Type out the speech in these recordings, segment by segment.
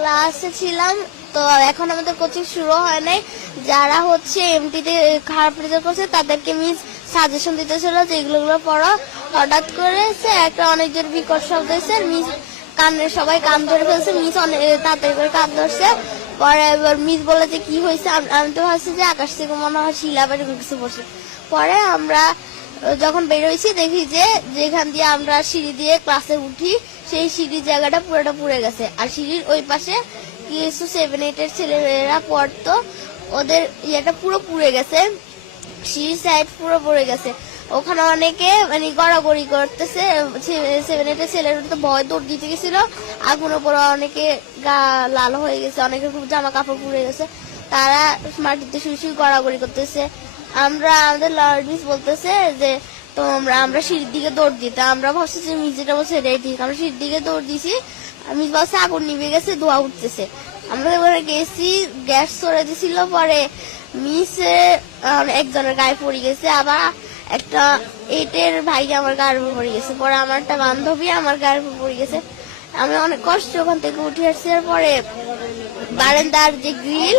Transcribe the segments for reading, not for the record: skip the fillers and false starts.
ক্লাসে ছিলাম। তো এখন আমাদের কোচিং শুরু হয় নাই। যারা হচ্ছে এমটিতে খারাপ রেজাল্ট করছে তাদেরকে মিস সাজেশন দিতেছিল যে এগুলো পড়ো। হঠাৎ করে একটা অনেক জোর বিকট শব্দ হয়েছে, মিস কানের সবাই কান ধরে ফেলছে, মিস অনেক তাড়াতাড়ি করে কান ধরছে। পরে এবার মিস বলে যে কি হয়েছে, আমি তো ভাবছি যে আকাশ থেকে মনে হয় শিলা বা এরকম কিছু পড়ছে। পরে আমরা যখন বেরোইছি দেখি যে যেখান দিয়ে আমরা সিঁড়ি দিয়ে ক্লাসে উঠি সেই সিঁড়ির জায়গাটা পুরোটা পুড়ে গেছে। আর সিঁড়ির ওই পাশে কিছু 7-8 ছেলেমেয়েরা পড়তো, ওদের ইয়েটা পুরো পুড়ে গেছে, সিঁড়ির সাইড পুরো পড়ে গেছে। ওখানে অনেকে মানে গড়াগড়ি করতেছে, 7-8 ছেলেরা তো ভয় দৌড় দিতে গেছিল। আগুনের পরে অনেকে গা লাল হয়ে গেছে, অনেকে খুব জামা কাপড় পুড়ে গেছে, তারা মাটিতে শুয়ে শুয়ে গড়াগড়ি করতেছে। আমাদের লর্ড মিস বলতেছে যে তো আমরা সিঁড়ির দিকে দৌড় দিতে, আমরা ভাবছি যে মিস যেটা বলছে এটাই ঠিক। আমরা সিঁড়ির দিকে দৌড় দিছি, মিস বলছে আগুন নিভে গেছে, ধোয়া উঠতেছে। আমরা ওখানে গেছি, গ্যাস সরে দিছিল। পরে মিসে একজনের গায়ে পড়ে গেছে, আবার একটা 8-এর ভাই আমার গায়ের উপর পড়ে গেছে। পরে আমার একটা বান্ধবী আমার গায়ের উপর পড়ে গেছে। আমি অনেক কষ্ট ওখান থেকে উঠে আসছি। পরে বারান্দার যে গ্রিল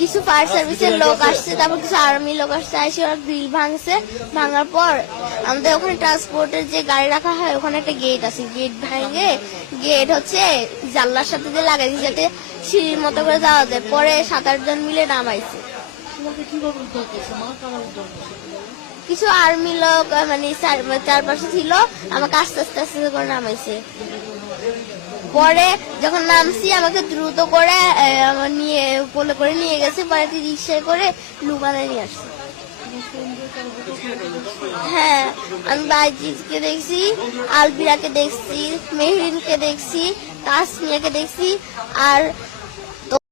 কিছু ফায়ার সার্ভিসের লোক আসছে, তারপর কিছু আর্মি লোক আসছে, এসে ওরা গ্রিল ভাঙছে। ভাঙার পর আমাদের ওখানে ট্রান্সপোর্টের যে গাড়ি রাখা হয় ওখানে একটা গেট আছে, গেট ভাঙে গেট হচ্ছে জানলার সাথে যে লাগাই দিয়েছে যাতে সিঁড়ির মতো করে যাওয়া যায়। পরে 7-8 জন মিলে নামাইছে। কিছু আর্মি লোক মানে চারপাশে ছিল, আমাকে আস্তে আস্তে আস্তে করে নামাইছে। পরে যখন নামছি আমাকে দ্রুত করে নিয়ে কোলে করে নিয়ে গেছে, পরে রিক্সায় করে লুবানায় নিয়ে আসছে। হ্যাঁ, আমি বাইজিৎকে দেখছি, আলবিরাকে দেখছি, মেহরিনকে দেখছি, তাসমিয়াকে দেখছি, আর